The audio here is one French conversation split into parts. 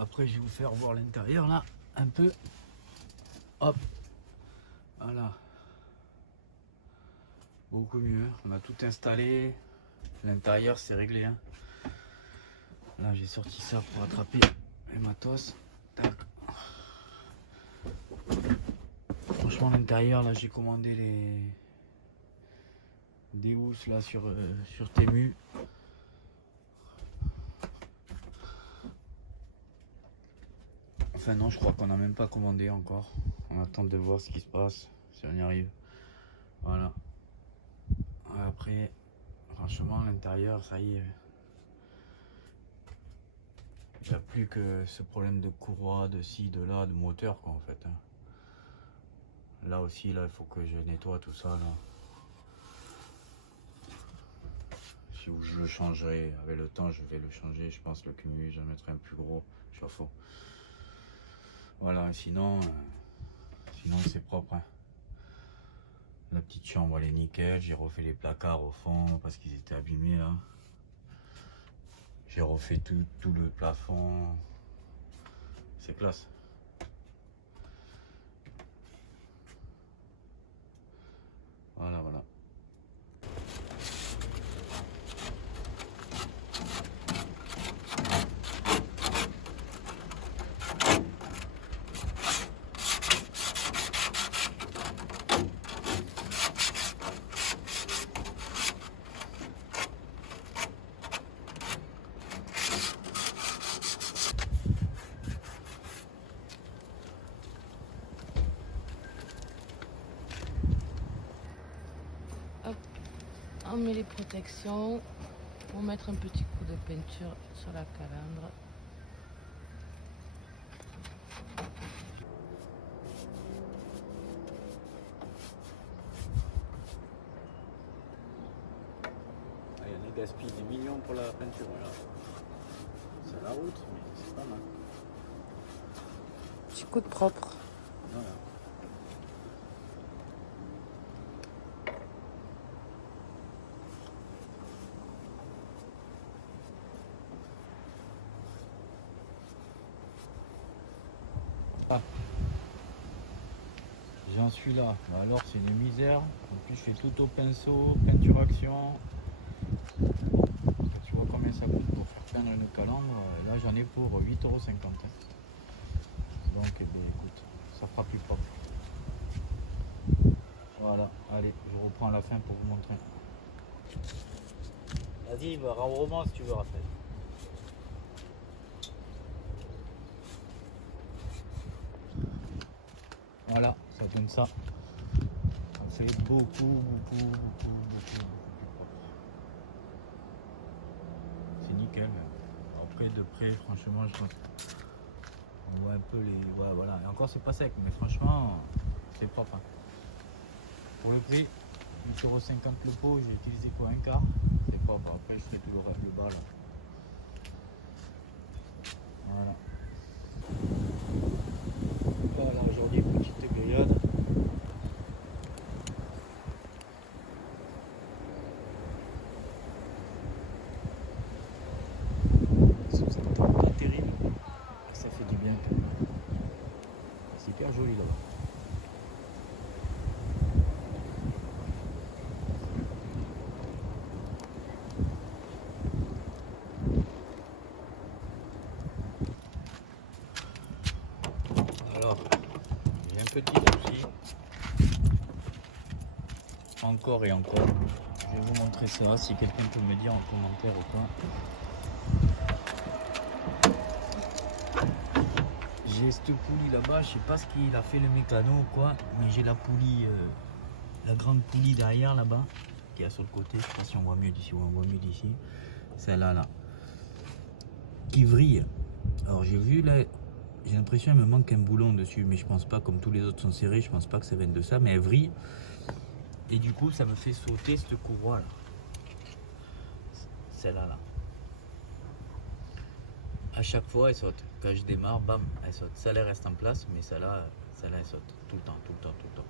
Après, je vais vous faire voir l'intérieur là, un peu. Hop, voilà. Beaucoup mieux. On a tout installé. L'intérieur, c'est réglé. Hein. Là, j'ai sorti ça pour attraper les matos. Tac. Franchement, l'intérieur, là, j'ai commandé des housses là sur Temu. Enfin non, je crois qu'on n'a même pas commandé encore. On attend de voir ce qui se passe, si on y arrive. Voilà. Après, franchement, l'intérieur, ça y est. Il n'y a plus que ce problème de courroie, de ci, de là, de moteur quoi en fait. Hein. Là aussi, là, il faut que je nettoie tout ça là. Si je le changerai avec le temps, je vais le changer. Je pense le cumul, je mettrai un plus gros chauffe-eau. Voilà, sinon c'est propre. Hein. La petite chambre elle est nickel. J'ai refait les placards au fond parce qu'ils étaient abîmés là. J'ai refait tout le plafond. C'est classe. Voilà, voilà. Hop, on met les protections. On va mettre un petit coup de peinture sur la calandre. Il y en a qui gaspillent des millions pour la peinture. Voilà. C'est la route, mais c'est pas mal. Petit coup de propre. Voilà. Ah. J'en suis là. Bah alors c'est une misère. En plus je fais tout au pinceau, peinture action. Tu vois combien ça coûte pour faire peindre une calandre. Là j'en ai pour 8,50 €. Donc eh bien, écoute, ça fera plus propre. Voilà, allez, je reprends la fin pour vous montrer. Vas-y, bah, rends si tu veux Raphaël. Voilà, ça donne ça. Ça fait beaucoup plus propre. C'est nickel. Après de près, franchement, je pense. On voit un peu les. Ouais, voilà. Et encore, c'est pas sec, mais franchement, c'est propre. Hein. Pour le prix, 8,50 € le pot, j'ai utilisé quoi, un quart. C'est propre. Après, je ferai tout le bas là. Voilà. Voilà, aujourd'hui, petite grillade. Sous cette tempête terrible, ça fait du bien. C'est hyper joli là-bas. Alors, j'ai un petit souci. Encore et encore. Je vais vous montrer ça, si quelqu'un peut me dire en commentaire ou pas. J'ai cette poulie là-bas, je sais pas ce qu'il a fait le mécano ou quoi, mais j'ai la poulie, la grande poulie derrière là-bas, qui est sur le côté, je sais pas si on voit mieux d'ici ou on voit mieux d'ici. Celle-là, là, qui vrille. Alors j'ai vu là, j'ai l'impression qu'il me manque un boulon dessus, mais je pense pas, comme tous les autres sont serrés, je pense pas que ça vienne de ça, mais elle vrille. Et du coup, ça me fait sauter cette courroie là. Celle-là là. À chaque fois, elle saute. Quand je démarre, bam, elle saute. Celle-là reste en place, mais celle-là, elle saute. Tout le temps, tout le temps, tout le temps.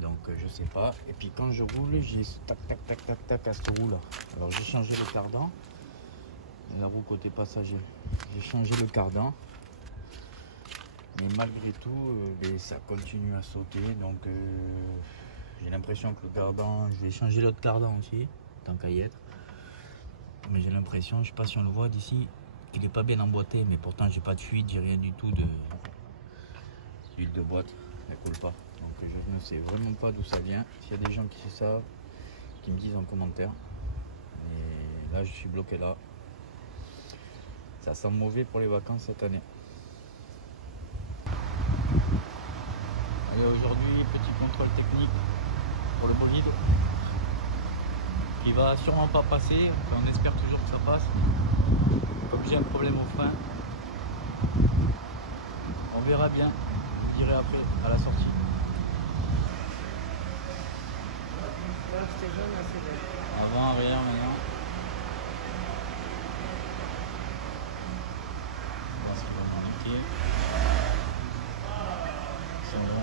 Donc je sais pas. Et puis quand je roule, j'ai tac tac tac tac tac à cette roue là. Alors j'ai changé le cardan. La roue côté passager. J'ai changé le cardan. Mais malgré tout, ça continue à sauter. Donc j'ai l'impression que le cardan, je vais changer l'autre cardan aussi, tant qu'à y être. Mais j'ai l'impression, je sais pas si on le voit d'ici, qu'il n'est pas bien emboîté. Mais pourtant j'ai pas de fuite, j'ai rien du tout d'huile de boîte. Elle coule pas. Donc je ne sais vraiment pas d'où ça vient. S'il y a des gens qui savent, qui me disent en commentaire. Et là je suis bloqué là. Ça sent mauvais pour les vacances cette année. Allez, aujourd'hui, petit contrôle technique pour le bolide. Il va sûrement pas passer, enfin, on espère toujours que ça passe. Comme j'ai un problème au frein, on verra bien, je dirai après à la sortie. C'était jaune, là, c'est vert. Avant, arrière maintenant. On va se faire indiquer. C'est bon.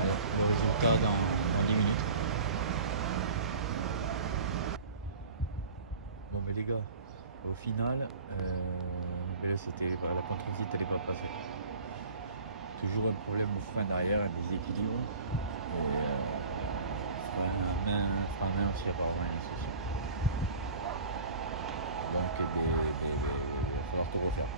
Alors, le résultat dans 10 minutes. Bon mais les gars, au final, là c'était la contre-visite elle n'est pas passée. Toujours un problème au frein derrière, un déséquilibre. Et frein main aussi avoir un souci. Donc il va falloir tout refaire.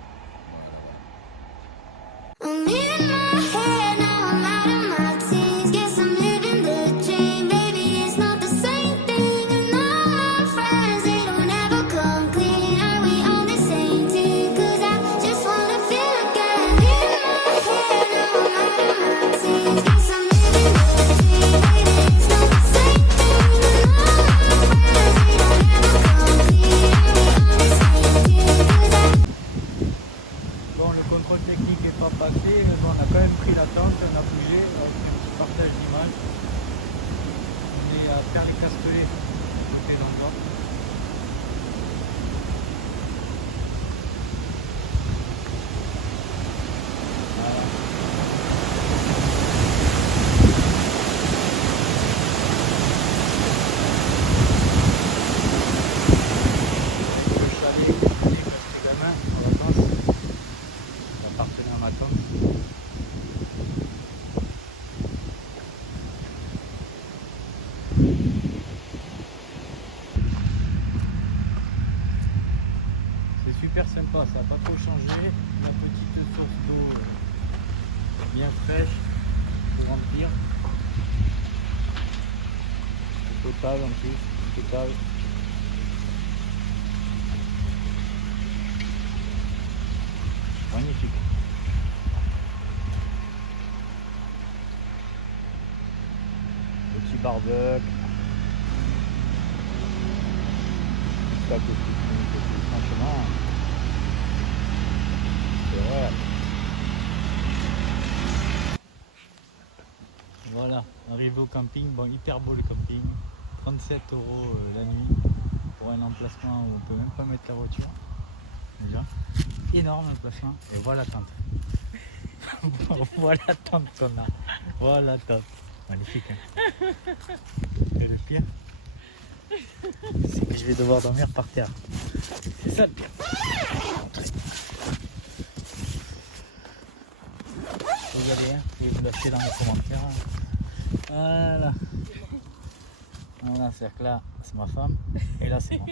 I'm in my head now, I'm out of my teens. Guess I'm living the dream. Baby, it's not the same thing. And all my friends, they don't ever come clean. Are we on the same team? 'Cause I just wanna feel again. In my head now, I'm out of my teens. Guess I'm living the dream. Baby, it's not the same thing. And all my friends, they don't ever come clean. Are we on the same team? 'Cause I Bon, le contrôle technique n'est pas passé, mais bon, on a quand même pris la tente, on a bougé, on fait un petit partage d'image. On est à faire les Castellets tous les endroits. Voilà. Le chalet, parce que les gamins en vacances, ça appartenait à ma tante. C'est super sympa, ça n'a pas trop changé. La petite source d'eau bien fraîche pour remplir. C'est potable en plus, potable. Magnifique. Petit barbecue. Tac de pique-nique, franchement. C'est vrai. Voilà, arrivé au camping, bon hyper beau le camping. 37 € la nuit pour un emplacement où on peut même pas mettre la voiture. Déjà. Énorme emplacement. Et voilà la tente. Voilà la tente qu'on a. Voilà la tente. Magnifique. Hein. Et le pire, c'est que je vais devoir dormir par terre. C'est ça le pire. Regardez, hein, et vous lâchez dans les commentaires. Voilà. Voilà, c'est-à-dire que là, c'est ma femme. Et là, c'est moi.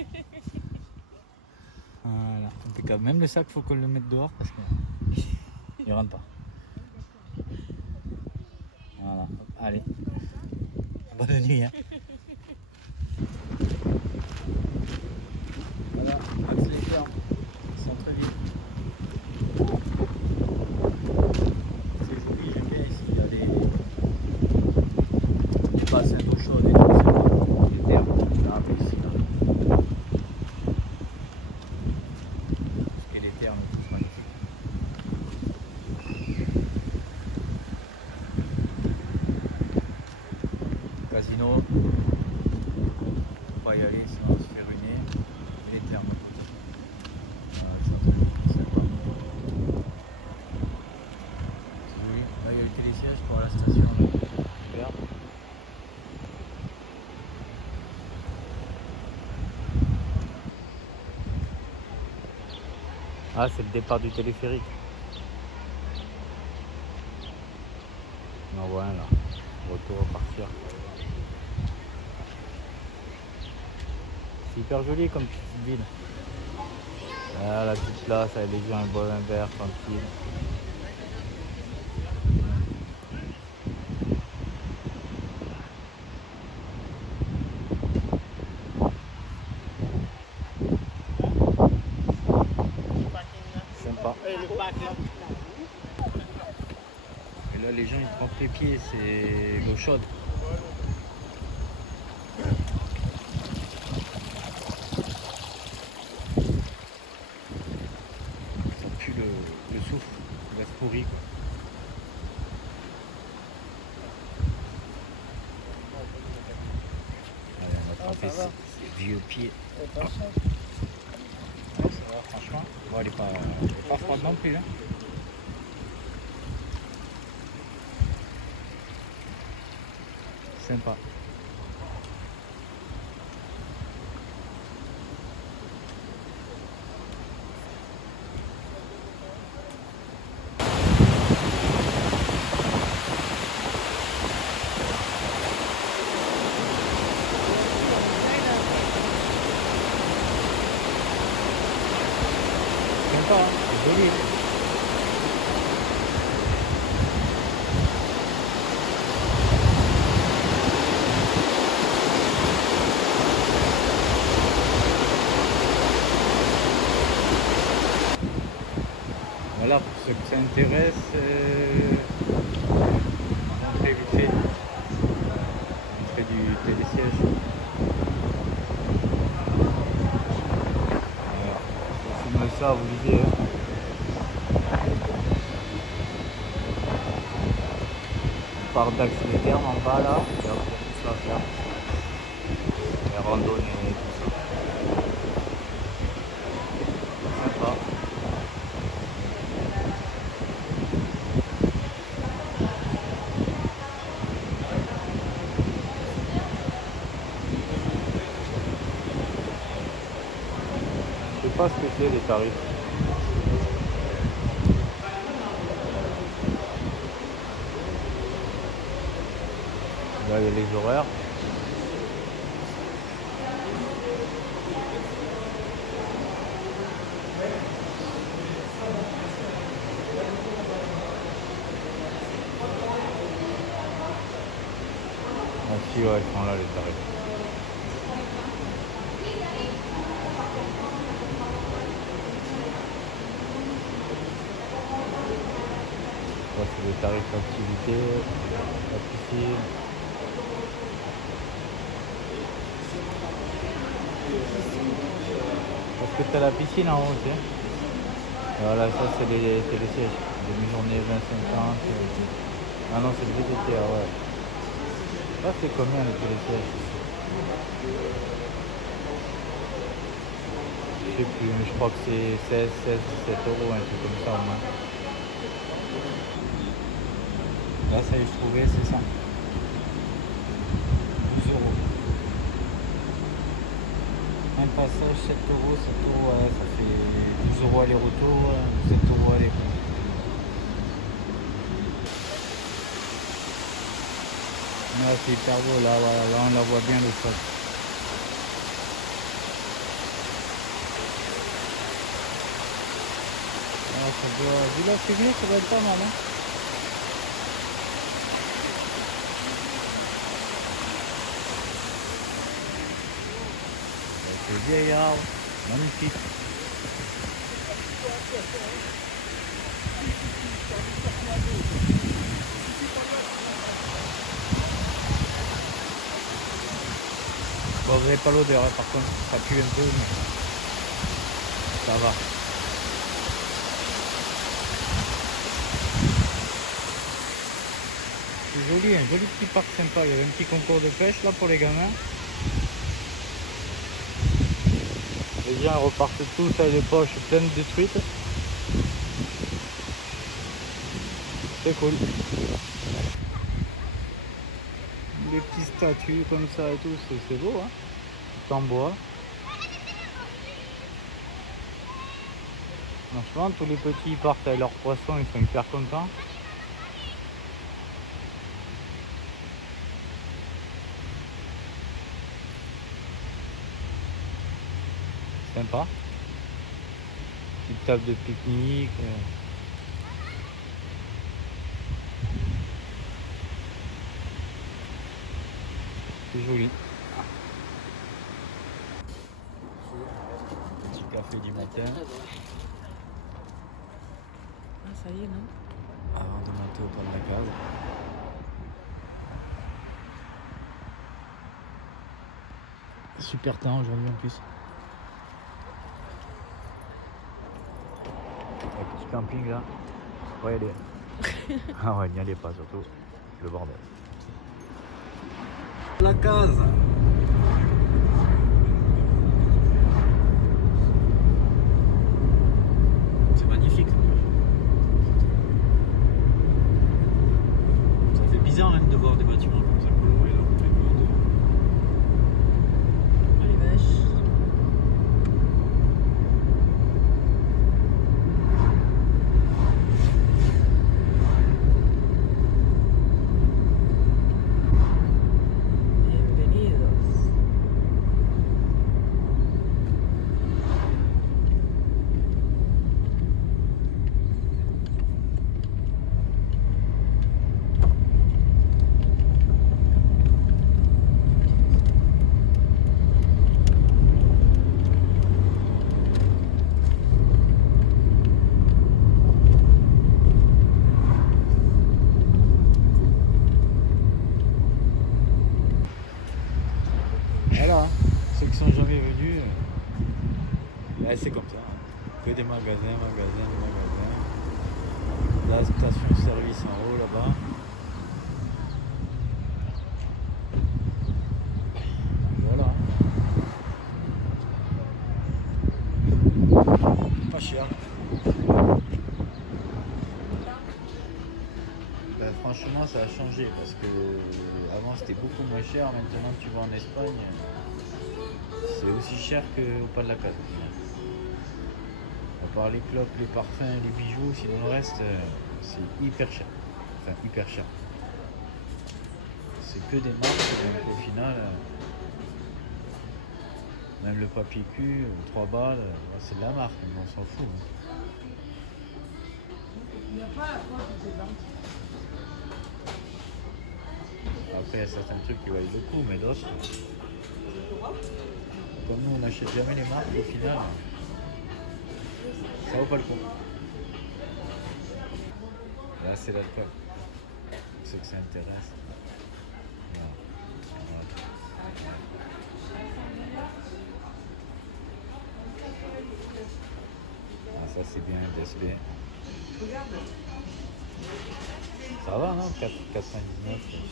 Voilà, impeccable. Même le sac, il faut qu'on le mette dehors parce qu'il ne rentre pas. Voilà, allez. Bonne nuit. Hein. Voilà, Max les fermes, centre-ville. C'est joli, j'aime bien ici. Il y a des bassins d'eau chaude et tout, c'est des terres. Là, ici, là. Ah, c'est le départ du téléphérique. On en voit un là. Retour à partir. C'est hyper joli comme petite ville. Ah, la petite place avec les gens, un verre, tranquille. Sympa. Et là, les gens ils trempent les pieds, c'est l'eau chaude. Ça pue le souffle, il reste pourri quoi. Allez, on va tremper ses vieux pieds. Ça va, franchement. Bon, elle est pas froide non plus. Hein. Sympa. Sympa, hein, c'est joli. Voilà, pour ceux que ça intéresse, on fait vite fait. On fait du télésiège. Voilà. On filme ça, vous l'idée. Hein. On part d'Axe les Thermes en bas là, et après tout ça à faire. Les randonnées, tout ça. Sympa. Je sais pas ce que c'est les tarifs. Là il y a les horaires. Ah si ouais, ils sont là les tarifs. Ça c'est les tarifs d'activité, la piscine. Parce que t'as la piscine en haut, tu sais. Et voilà, ça c'est les télésièges. Demi-journée 20-50. Ah non, c'est le VTT, ah ouais. Ça c'est combien les télésièges? Je sais plus, mais je crois que c'est 16, 17 euros, un truc comme ça au moins. Là, ça y est, je trouvais, c'est ça. 12 euros. Un passage, 7 euros, 7 euros, ouais, ça fait 12 euros aller-retour, 7 euros aller. Ouais, c'est hyper beau, là, voilà, là on la voit bien le sol. Ah, ça doit, vu la fumée, ça doit être pas mal, hein. C'est vieil arbre, magnifique. Bon, vous n'avez pas l'odeur, hein, par contre, ça pue un peu, mais ça va. C'est joli, un joli petit parc sympa. Il y avait un petit concours de pêche là pour les gamins. Les gens repartent tous avec les poches pleines de truites. C'est cool. Les petites statues comme ça et tout, c'est beau, hein. Tout en bois. Franchement, tous les petits partent avec leurs poissons, ils sont hyper contents. Sympa. Petite table de pique-nique. C'est joli. Petit café du matin Ah, ça y est, non? avant de monter au pont de la case. Super temps aujourd'hui en plus. Le petit camping là. Ouais, aller. Ah ouais, n'y allez pas surtout. Le bordel. La case. C'est magnifique. Ça fait bizarre même de voir des bâtiments comme ça colorés là, plein de monde. Oh, les vaches. Bienvenidos. Voilà, ceux qui sont jamais venus, c'est comme ça. Que des magasins. La station-service en haut là-bas. Voilà. Pas cher. Ben, franchement, ça a changé parce que avant c'était beaucoup moins cher. Maintenant, tu vas en Espagne, c'est aussi cher qu'au pas de la Case. À part les clopes, les parfums, les bijoux, sinon le reste, c'est hyper cher. Enfin, hyper cher. C'est que des marques, donc au final, même le papier cul, 3 balles, c'est de la marque, mais on s'en fout. Après, il y a certains trucs qui valent le coup, mais d'autres, comme nous, on n'achète jamais les marques, au final, ça vaut pas le coup. Là, c'est l'alcool. Pour ceux que ça intéresse. Voilà. Ah, ça, c'est bien, DSB. Ça va, non? 4,99, je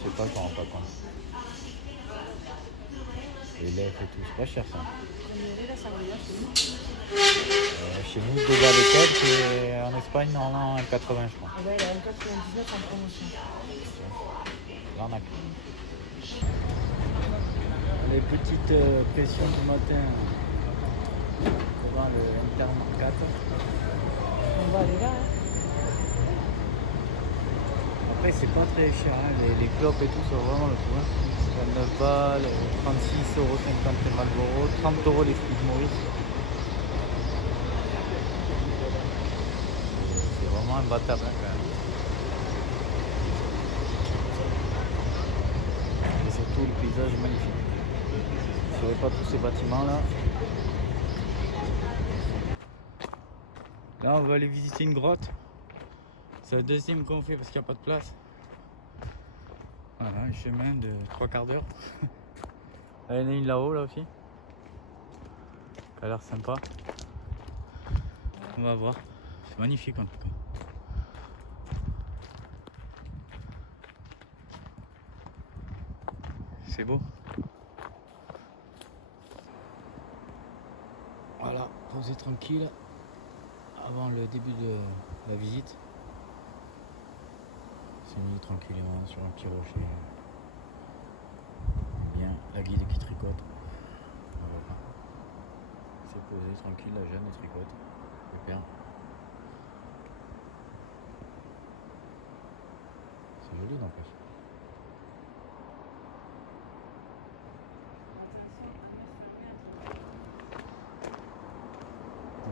sais pas, je m'en rends pas compte. Les lèvres et tout, c'est pas cher ça. Chez nous, déjà les codes, c'est en Espagne, normalement 1,80 je crois. Ah ouais, il a 1,99 en promotion. L'arnaque. Les petites pressions du matin devant le Intermarket. On va aller là, hein. Après, c'est pas très cher, hein. Les clopes et tout, c'est vraiment le coup. Hein. 29 balles, 36,50 € les Marlboro, 30 € les Philippe Maurice. C'est vraiment imbattable hein, quand même. Et surtout, le paysage est magnifique. Si n'y avait pas tous ces bâtiments là. Là, on va aller visiter une grotte. C'est la deuxième qu'on fait parce qu'il n'y a pas de place. Voilà, un chemin de 3/4 d'heure. Il y en a une là-haut, là aussi. Ça a l'air sympa. On va voir. C'est magnifique en tout cas. C'est beau. Voilà, posé tranquille avant le début de la visite. C'est mis tranquillement sur un petit rocher. Bien, la guide qui tricote. Voilà. C'est posé tranquille, la jeune elle tricote. Super. joli n'empêche.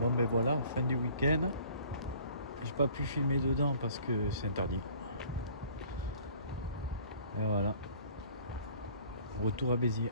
Bon ben voilà, fin du week-end. J'ai pas pu filmer dedans parce que c'est interdit. Et voilà. Retour à Béziers.